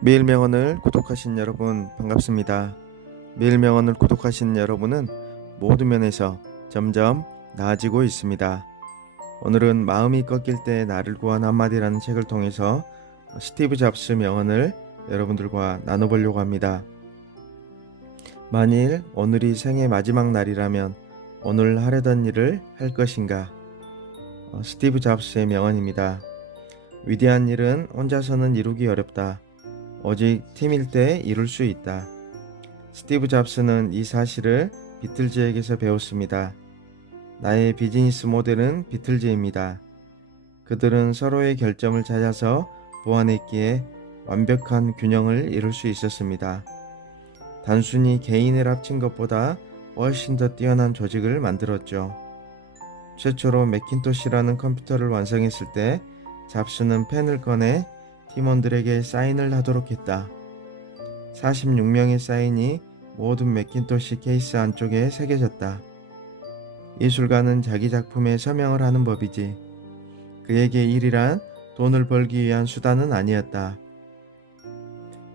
매일 명언을 구독하신 여러분 반갑습니다. 매일 명언을 구독하신 여러분은 모든 면에서 점점 나아지고 있습니다. 오늘은 마음이 꺾일 때 나를 구한 한마디라는 책을 통해서 스티브 잡스 명언을 여러분들과 나눠보려고 합니다. 만일 오늘이 생의 마지막 날이라면 오늘 하려던 일을 할 것인가? 어, 스티브 잡스의 명언입니다. 위대한 일은 혼자서는 이루기 어렵다. 오직 팀일 때 이룰 수 있다. 스티브 잡스는 이 사실을 비틀즈에게서 배웠습니다. 나의 비즈니스 모델은 비틀즈입니다. 그들은 서로의 결점을 찾아서 보완했기에 완벽한 균형을 이룰 수 있었습니다. 단순히 개인을 합친 것보다 훨씬 더 뛰어난 조직을 만들었죠. 최초로 맥킨토시라는 컴퓨터를 완성했을 때 잡스는 펜을 꺼내 팀원들에게 사인을 하도록 했다. 46명의 사인이 모든 맥킨토시 케이스 안쪽에 새겨졌다. 예술가는 자기 작품에 서명을 하는 법이지. 그에게 일이란 돈을 벌기 위한 수단은 아니었다.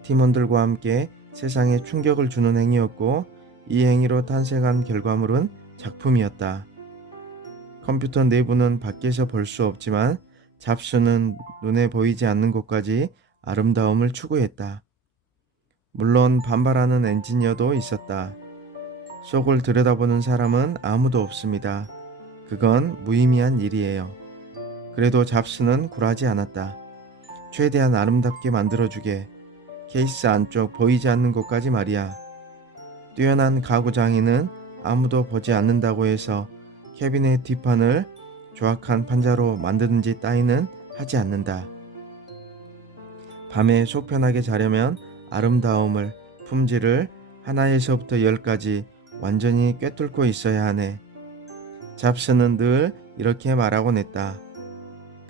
팀원들과 함께 세상에 충격을 주는 행위였고 이 행위로 탄생한 결과물은 작품이었다. 컴퓨터 내부는 밖에서 볼 수 없지만 잡스는 눈에 보이지 않는 곳까지 아름다움을 추구했다. 물론 반발하는 엔지니어도 있었다. 속을 들여다보는 사람은 아무도 없습니다. 그건 무의미한 일이에요. 그래도 잡스는 굴하지 않았다. 최대한 아름답게 만들어주게. 케이스 안쪽 보이지 않는 곳까지 말이야. 뛰어난 가구 장인은 아무도 보지 않는다고 해서 캐비넷 뒷판을 조악한 판자로 만드는지 따위는 하지 않는다. 밤에 속 편하게 자려면 아름다움을, 품질을 하나에서부터 열까지 완전히 꿰뚫고 있어야 하네. 잡스는 늘 이렇게 말하곤 했다.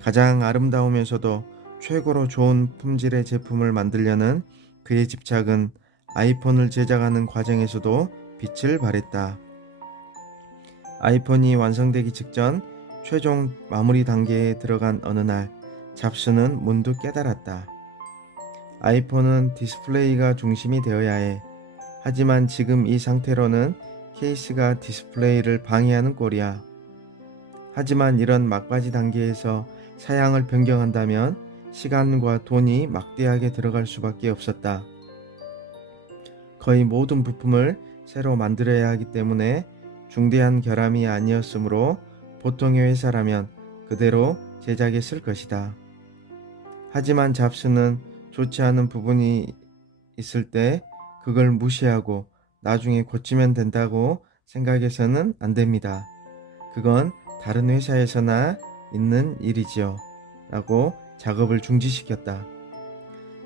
가장 아름다우면서도 최고로 좋은 품질의 제품을 만들려는 그의 집착은 아이폰을 제작하는 과정에서도 빛을 발했다. 아이폰이 완성되기 직전 최종 마무리 단계에 들어간 어느 날 잡스는 문득 깨달았다. 아이폰은 디스플레이가 중심이 되어야 해. 하지만 지금 이 상태로는 케이스가 디스플레이를 방해하는 꼴이야. 하지만 이런 막바지 단계에서 사양을 변경한다면 시간과 돈이 막대하게 들어갈 수밖에 없었다. 거의 모든 부품을 새로 만들어야 하기 때문에 중대한 결함이 아니었으므로 보통의 회사라면 그대로 제작에 쓸 것이다. 하지만 잡스는 좋지 않은 부분이 있을 때 그걸 무시하고 나중에 고치면 된다고 생각해서는 안 됩니다. 그건 다른 회사에서나 있는 일이지요. 라고 작업을 중지시켰다.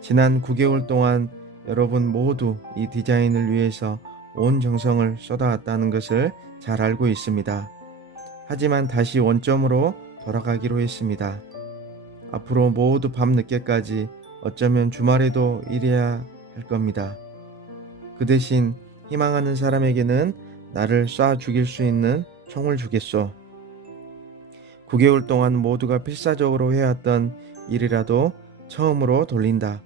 지난 9개월 동안 여러분 모두 이 디자인을 위해서 온 정성을 쏟아왔다는 것을 잘 알고 있습니다. 하지만 다시 원점으로 돌아가기로 했습니다. 앞으로 모두 밤늦게까지 어쩌면 주말에도 일해야 할 겁니다. 그 대신 희망하는 사람에게는 나를 쏴 죽일 수 있는 총을 주겠소. 9개월 동안 모두가 필사적으로 해왔던 일이라도 처음으로 돌린다.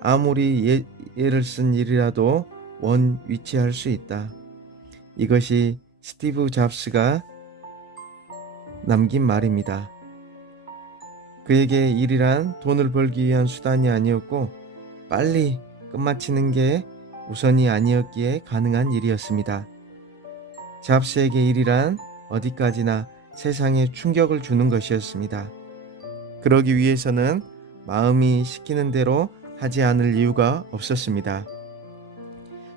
아무리 예, 예를 쓴 일이라도 원 위치할 수 있다. 이것이 스티브 잡스가 남긴 말입니다. 그에게 일이란 돈을 벌기 위한 수단이 아니었고 빨리 끝마치는 게 우선이 아니었기에 가능한 일이었습니다. 잡스에게 일이란 어디까지나 세상에 충격을 주는 것이었습니다. 그러기 위해서는 마음이 시키는 대로 하지 않을 이유가 없었습니다.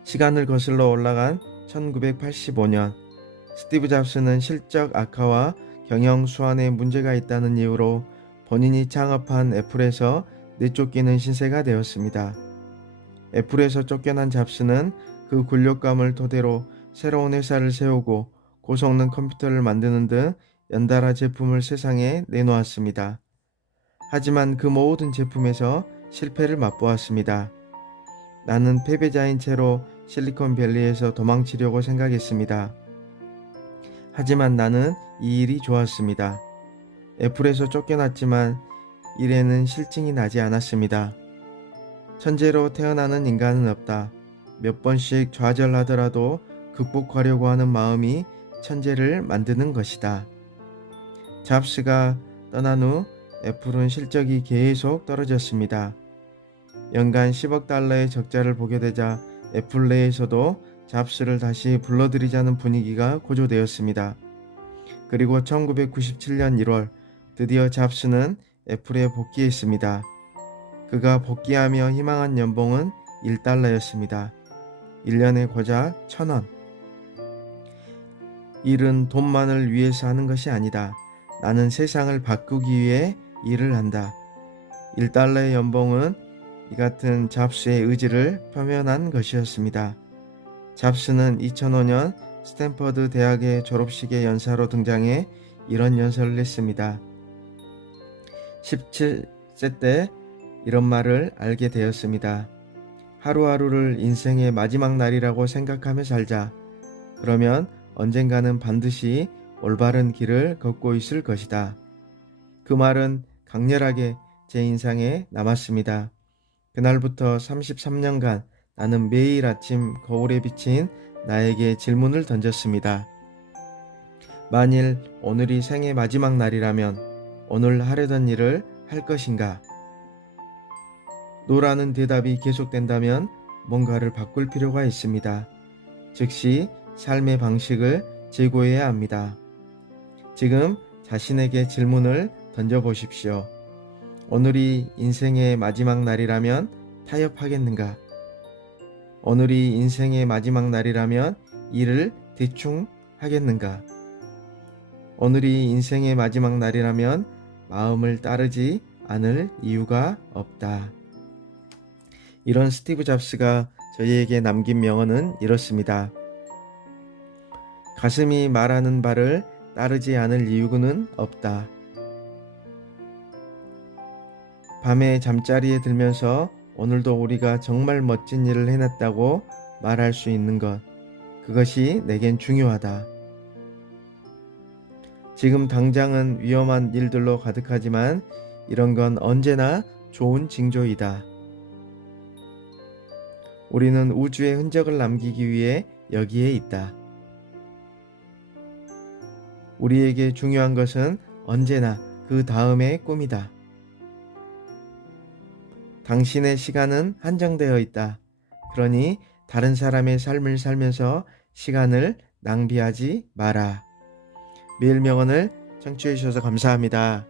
시간을 거슬러 올라간 1985년 스티브 잡스는 실적 악화와 경영 수완에 문제가 있다는 이유로 본인이 창업한 애플에서 내쫓기는 신세가 되었습니다. 애플에서 쫓겨난 잡스는 그 굴욕감을 토대로 새로운 회사를 세우고 고성능 컴퓨터를 만드는 등 연달아 제품을 세상에 내놓았습니다. 하지만 그 모든 제품에서 실패를 맛보았습니다. 나는 패배자인 채로 실리콘밸리에서 도망치려고 생각했습니다. 하지만 나는 이 일이 좋았습니다. 애플에서 쫓겨났지만 일에는 실증이 나지 않았습니다. 천재로 태어나는 인간은 없다. 몇 번씩 좌절하더라도 극복하려고 하는 마음이 천재를 만드는 것이다. 잡스가 떠난 후 애플은 실적이 계속 떨어졌습니다. 연간 10억 달러의 적자를 보게 되자 애플 내에서도 잡스를 다시 불러들이자는 분위기가 고조되었습니다. 그리고 1997년 1월 드디어 잡스는 애플에 복귀했습니다. 그가 복귀하며 희망한 연봉은 1달러였습니다. 1년에 고작 1000원. 일은 돈만을 위해서 하는 것이 아니다. 나는 세상을 바꾸기 위해 일을 한다. 1달러의 연봉은 이 같은 잡스의 의지를 표현한 것이었습니다. 잡스는 2005년 스탠퍼드 대학의 졸업식의 연사로 등장해 이런 연설을 했습니다. 17세 때 이런 말을 알게 되었습니다. 하루하루를 인생의 마지막 날이라고 생각하며 살자. 그러면 언젠가는 반드시 올바른 길을 걷고 있을 것이다. 그 말은 강렬하게 제 인상에 남았습니다. 그날부터 33년간 나는 매일 아침 거울에 비친 나에게 질문을 던졌습니다. 만일 오늘이 생의 마지막 날이라면 오늘 하려던 일을 할 것인가? 노라는 대답이 계속된다면 뭔가를 바꿀 필요가 있습니다. 즉시 삶의 방식을 제고해야 합니다. 지금 자신에게 질문을 던져보십시오. 오늘이 인생의 마지막 날이라면 타협하겠는가? 오늘이 인생의 마지막 날이라면 일을 대충 하겠는가? 오늘이 인생의 마지막 날이라면 마음을 따르지 않을 이유가 없다. 이런 스티브 잡스가 저희에게 남긴 명언은 이렇습니다. 가슴이 말하는 바를 따르지 않을 이유는 없다. 밤에 잠자리에 들면서 오늘도 우리가 정말 멋진 일을 해냈다고 말할 수 있는 것. 그것이 내겐 중요하다. 지금 당장은 위험한 일들로 가득하지만 이런 건 언제나 좋은 징조이다. 우리는 우주의 흔적을 남기기 위해 여기에 있다. 우리에게 중요한 것은 언제나 그 다음의 꿈이다. 당신의 시간은 한정되어 있다. 그러니 다른 사람의 삶을 살면서 시간을 낭비하지 마라. 매일 명언을 청취해 주셔서 감사합니다.